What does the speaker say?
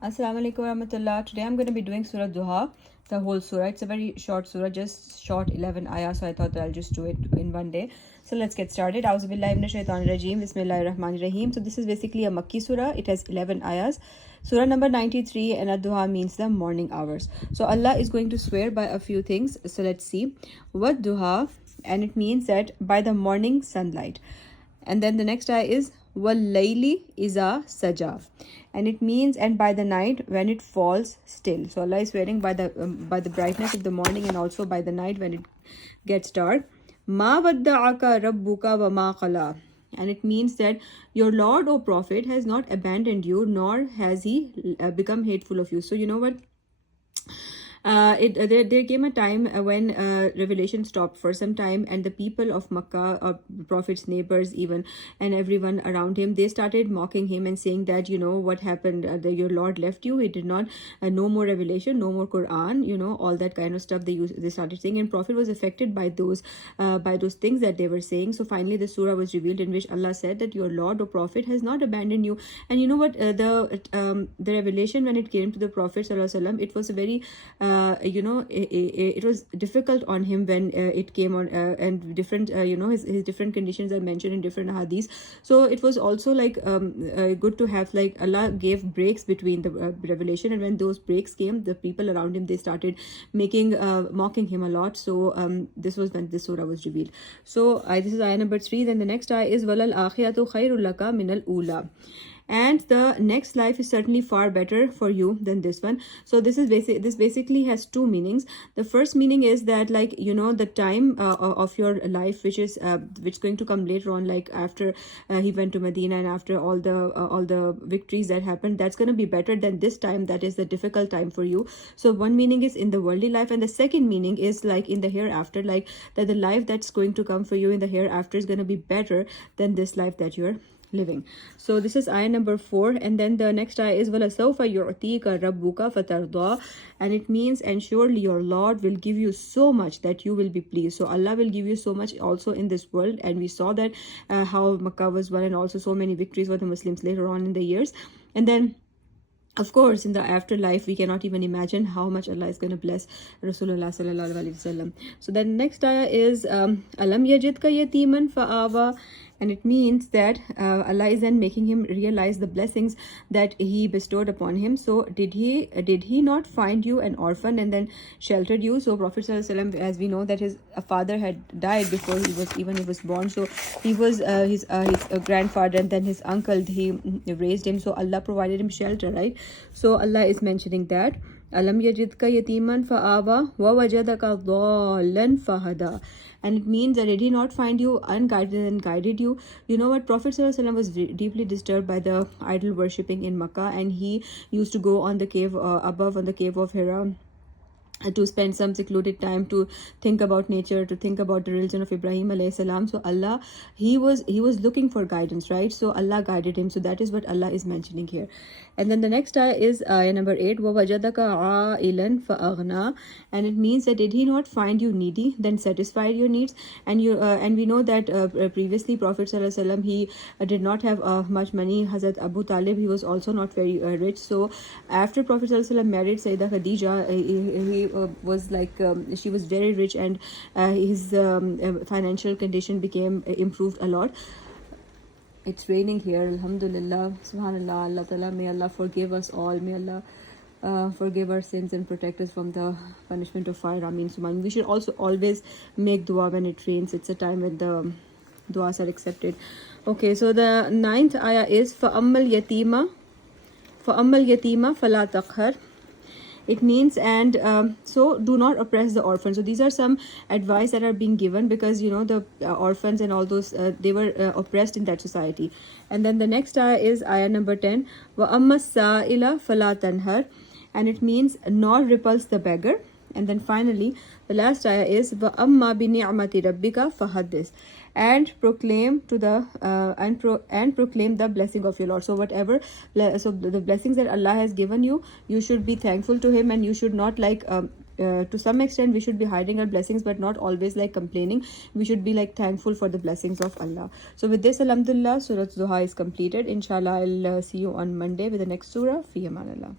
Assalamu alaikum warahmatullah. Today I'm going to be doing Surah Duha, the whole surah. It's a very short surah, just short 11 ayahs, so I thought that I'll just do it in one day. So let's get started. Auzu billahi minash shaitanir rajeem. Bismillahir rahmanir rahim. So this is basically a Makki surah. It has 11 ayahs. Surah number 93, and Ad-Duha means the morning hours. So Allah is going to swear by a few things. So let's see. What Duha, and it means that by the morning sunlight. And then the next ayah is Wallayli iza saja, and it means and by the night when it falls still. So Allah is swearing by the brightness of the morning and also by the night when it gets dark. Ma wadda'aka rabbuka wa ma qala, and it means that your Lord, O Prophet, has not abandoned you, nor has he become hateful of you. So you know what, there came a time when revelation stopped for some time, and the people of Makkah, Prophet's neighbors even, and everyone around him, they started mocking him and saying that, you know, what happened, your Lord left you, he did not, no more revelation, no more Quran, you know, all that kind of stuff they started saying, and Prophet was affected by those things that they were saying. So finally the surah was revealed in which Allah said that your Lord, O Prophet, has not abandoned you. And you know what, the revelation when it came to the Prophet sallallahu alaihi wasallam, it was a very it was difficult on him when it came on, and different his different conditions are mentioned in different hadiths. So it was also like good to have, like, Allah gave breaks between the revelation, and when those breaks came, the people around him, they started mocking him a lot. So this was when this surah was revealed. So this is ayah number 3. Then the next ayah is walal akhiratu khairul laka minal ula, and the next life is certainly far better for you than this one. So this basically has two meanings. The first meaning is that, like, you know, the time of your life which is going to come later on, like after he went to Medina and after all the victories that happened, that's going to be better than this time, that is the difficult time for you. So one meaning is in the worldly life, and the second meaning is like in the hereafter, like that the life that's going to come for you in the hereafter is going to be better than this life that you're living. So this is ayah number 4, and then the next ayah is wala sawfa yu'tika rabbuka fatarda, and it means and surely your Lord will give you so much that you will be pleased. So Allah will give you so much also in this world, and we saw that how Makkah was won, and also so many victories for the Muslims later on in the years. And then of course in the afterlife we cannot even imagine how much Allah is going to bless Rasulullah sallallahu alaihi wasallam. So then next ayah is alam yajidka yatiman fa'awa, and it means that Allah is then making him realize the blessings that he bestowed upon him. So did he not find you an orphan and then sheltered you? So Prophet sallallahu alaihi wasallam, as we know, that his father had died before he was born. So he was his grandfather, and then his uncle, he raised him. So Allah provided him shelter, right? So Allah is mentioning that alam yajidka yatiman fa'awa wa wajadaka dhallan fahada, and it means that did he not find you unguided and guided you? You know what, Prophet ﷺ was deeply disturbed by the idol worshipping in Makkah, and he used to go on the cave above on the cave of Hira to spend some secluded time to think about nature, to think about the religion of Ibrahim alayhi salam. So Allah, he was looking for guidance, right? So Allah guided him. So that is what Allah is mentioning here. And then the next ayah is ayah number 8, وَوَجَدَكَ عَائِلًا فَأَغْنَى, and it means that did he not find you needy, then satisfied your needs. And we know that previously Prophet sallallahu alaihi wasallam, he did not have much money. Hazrat Abu Talib, he was also not very rich. So after Prophet sallallahu alaihi wasallam married Sayyidah Khadija, he was like she was very rich, and his financial condition became improved a lot. It's raining here, alhamdulillah, subhanallah, Allah ta'ala, may Allah forgive us all, may Allah forgive our sins and protect us from the punishment of fire. Ameen. Subhan. We should also always make dua when it rains. It's a time when the duas are accepted. Okay, so the 9th ayah is فَأَمَّا الْيَتِيمَ فَلَا تَقْهَرْ. It means, and so do not oppress the orphans. So these are some advice that are being given, because you know the orphans and all those they were oppressed in that society. And then the next ayah is ayah number 10, wa amma sa'ila fala tanhar, and it means nor repulse the beggar. And then finally the last ayah is wa amma bi ni'mati rabbika fahaddis, and proclaim to the and proclaim the blessing of your Lord. So whatever, so the blessings that Allah has given you, you should be thankful to him, and you should not like to some extent we should be hiding our blessings, but not always like complaining. We should be like thankful for the blessings of Allah. So with this, alhamdulillah, Surah Duha is completed. Inshallah, I'll see you on Monday with the next surah. Fi amanallah.